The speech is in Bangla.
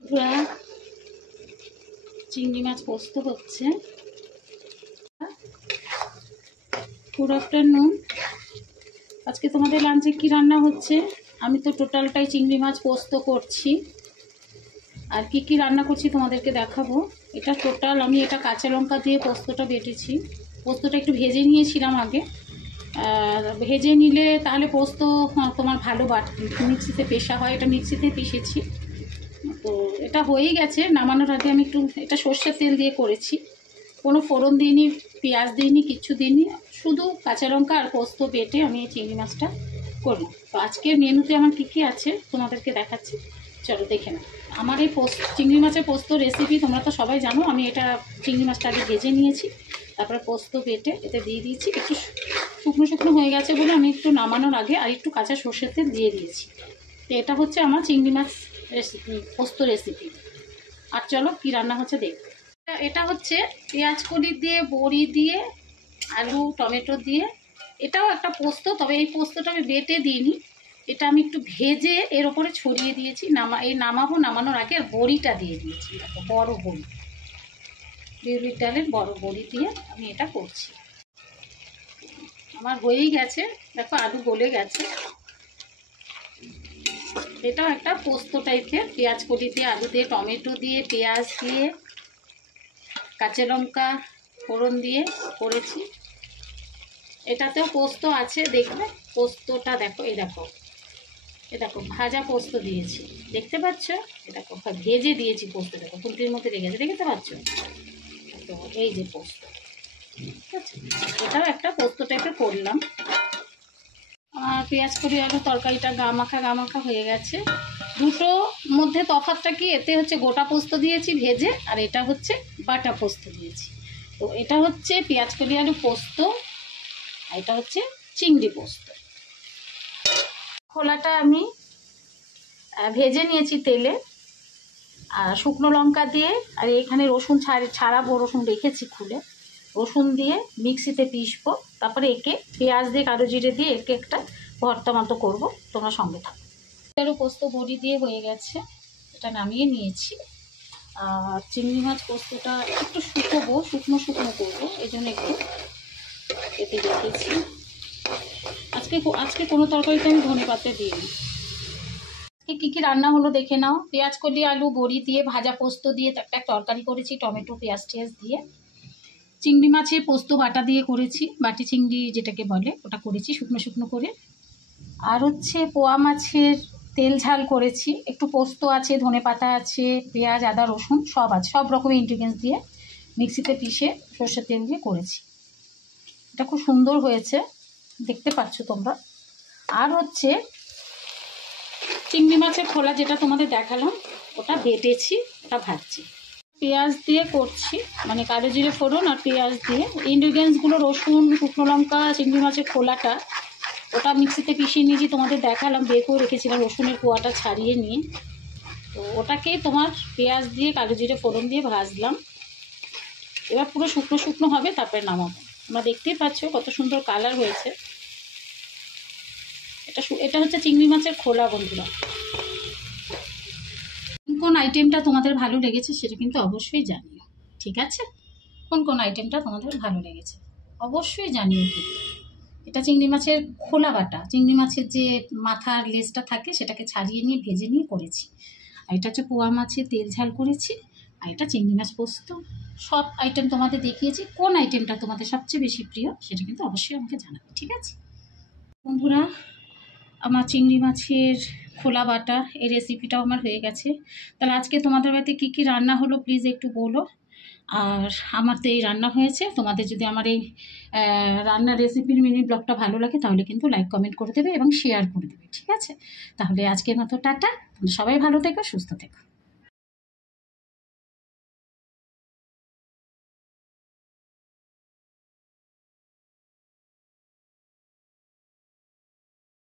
পুরা চিংড়ি মাছ পোস্ত হচ্ছে। Good afternoon. আজকে তোমাদের লাঞ্চে কি রান্না হচ্ছে? আমি তো টোটালটাই চিংড়ি মাছ পোস্ত করছি। আর কি কি রান্না করছি তোমাদেরকে দেখাবো। এটা টোটাল আমি এটা কাঁচা লঙ্কা দিয়ে পোস্তটা বেটেছি। পোস্তটা একটু ভেজে নিয়েছিলাম আগে। ভেজে নিলে তাহলে পোস্ত তোমার ভালো মিক্সিতে পেশা হয়। এটা মিক্সিতে পিষেছি। তো এটা হয়েই গেছে। নামানোর আগে আমি একটু এটা সর্ষের তেল দিয়ে করেছি। কোনো ফোড়ন দিইনি, পেঁয়াজ দিইনি, কিচ্ছু দিইনি, শুধু কাঁচা লঙ্কা আর পোস্ত বেটে আমি এই চিংড়ি মাছটা করব। তো আজকের মেনুতে আমার কী কী আছে তোমাদেরকে দেখাচ্ছি, চলো দেখে নাও। আমার এই চিংড়ি মাছের পোস্ত রেসিপি তোমরা তো সবাই জানো। আমি এটা চিংড়ি মাছটা আগে ভেজে নিয়েছি, তারপরে পোস্ত বেটে এতে দিয়ে দিয়েছি। একটু শুকনো শুকনো হয়ে গেছে বলে আমি একটু নামানোর আগে আর একটু কাঁচা সর্ষের তেল দিয়ে দিয়েছি। তো এটা হচ্ছে আমার চিংড়ি মাছ রেসিপি, পোস্ত রেসিপি। আর চলো কী রান্না হচ্ছে দেখো। এটা হচ্ছে পেঁয়াজ কলি দিয়ে, বড়ি দিয়ে, আলু টমেটো দিয়ে, এটাও একটা পোস্ত। তবে এই পোস্তটা আমি বেটে দিইনি, এটা আমি একটু ভেজে এর ওপরে ছড়িয়ে দিয়েছি। নামানোর আগে আর বড়িটা দিয়ে দিয়েছি। দেখো বড় বড়ি, বিউলির ডালের বড় বড়ি দিয়ে আমি এটা করছি। আমার হয়েই গেছে, দেখো আলু গলে গেছে। এটাও একটা পোস্ত টাইপের, পেঁয়াজ কলি দিয়ে, আলু দিয়ে, টমেটো দিয়ে, পেঁয়াজ দিয়ে, কাঁচা লঙ্কা ফোড়ন দিয়ে করেছি। এটাতেও পোস্ত আছে, দেখবে পোস্তটা দেখো। এই দেখো ভাজা পোস্ত দিয়েছি, দেখতে পাচ্ছ? এ দেখো ভেজে দিয়েছি পোস্ত, দেখো ফুলটির মধ্যে রেখেছে, দেখতে পাচ্ছ? তো এই যে পোস্ত, ঠিক আছে। এটাও একটা পোস্ত টাইপের করলাম। আর পেঁয়াজ করি আলু তরকারিটা গা মাখা হয়ে গেছে। দুটো মধ্যে তফাৎটা কি, এতে হচ্ছে গোটা পোস্ত দিয়েছি ভেজে, আর এটা হচ্ছে বাটা পোস্ত দিয়েছি। তো এটা হচ্ছে পেঁয়াজ কলি আলু পোস্ত, আর এটা হচ্ছে চিংড়ি পোস্ত। খোলাটা আমি ভেজে নিয়েছি তেলে, আর শুকনো লঙ্কা দিয়ে, আর এখানে রসুন ছাড়াবো, রসুন রেখেছি খুলে, রসুন দিয়ে মিক্সিতে পিষবো। তারপরে একে পেঁয়াজ দিয়ে, কালো জিরে দিয়ে একে একটা ভর্তা মতো করবো। তোমরা সঙ্গে থাকো। এটারও পোস্ত বড়ি দিয়ে হয়ে গেছে, এটা নামিয়ে নিয়েছি। আর চিংড়ি মাছ পোস্তটা একটু শুকনো করবো, এই জন্য একটু এতে রেখেছি। আজকে কোনো তরকারিতে আমি ধনেপাতা দিইনি। আজকে কী রান্না হলো দেখে নাও। পেঁয়াজ কলি আলু বড়ি দিয়ে ভাজা পোস্ত দিয়ে একটা তরকারি করেছি, টমেটো পেঁয়াজ টেয়াজ দিয়ে। চিংড়ি মাছের পোস্ত বাটা দিয়ে করেছি, বাটি চিংড়ি যেটাকে বলে, ওটা করেছি শুকনো করে। আর হচ্ছে পোয়া মাছের তেল ঝাল করেছি, একটু পোস্ত আছে, ধনেপাতা আছে, পেঁয়াজ আদা রসুন সব আছে, সব রকমের ইনগ্রিডিয়েন্টস দিয়ে মিক্সিতে পিষে সর্ষের তেল দিয়ে করেছি। এটা খুব সুন্দর হয়েছে, দেখতে পাচ্ছ তোমরা। আর হচ্ছে চিংড়ি মাছের খোলা যেটা তোমাদের দেখালাম, ওটা বেটেছি, ওটা ভাজছি। পেঁয়াজ দিয়ে করছি, মানে কালো জিরে ফোড়ন আর পেঁয়াজ দিয়ে। ইনগ্রিডিয়েন্টসগুলো রসুন, শুকনো লঙ্কা, চিংড়ি মাছের খোলাটা ওটা মিক্সিতে পিষিয়ে নিয়েছি, তোমাদের দেখালাম, বের করে রেখেছিলাম রসুনের কোয়াটা ছাড়িয়ে নিয়ে। তো ওটাকে তোমার পেঁয়াজ দিয়ে, কালো জিরে ফোড়ন দিয়ে ভাজলাম। এবার পুরো শুকনো হবে, তারপরে নামাবো। তোমরা দেখতেই পাচ্ছ কত সুন্দর কালার হয়েছে। এটা হচ্ছে চিংড়ি মাছের খোলা বন্ধুরা। কোন আইটেমটা তোমাদের ভালো লেগেছে সেটা কিন্তু অবশ্যই জানিও, ঠিক আছে? কোন আইটেমটা তোমাদের ভালো লেগেছে অবশ্যই জানিও। কিন্তু এটা চিংড়ি মাছের খোলা বাটা, চিংড়ি মাছের যে মাথার লেজটা থাকে সেটাকে ছাড়িয়ে নিয়ে ভেজে নিয়ে করেছি। আর এটা হচ্ছে পোয়া মাছের তেল ঝাল করেছি। আর এটা চিংড়ি মাছ পোস্ত। সব আইটেম তোমাদের দেখিয়েছি। কোন আইটেমটা তোমাদের সবচেয়ে বেশি প্রিয় সেটা কিন্তু অবশ্যই আমাকে জানাবে, ঠিক আছে বন্ধুরা? আমার চিংড়ি মাছের খোলা বাটা এই রেসিপিটাও আমার হয়ে গেছে। তাহলে আজকে তোমাদের বাড়িতে কী কী রান্না হলো প্লিজ একটু বলো। আর আমার তো এই রান্না হয়েছে। তোমাদের যদি আমার এই রান্নার রেসিপির মিনি ব্লগটা ভালো লাগে তাহলে কিন্তু লাইক কমেন্ট করে দেবে এবং শেয়ার করে দেবে, ঠিক আছে? তাহলে আজকের মতো টাটা। সবাই ভালো থেকো, সুস্থ থেকো।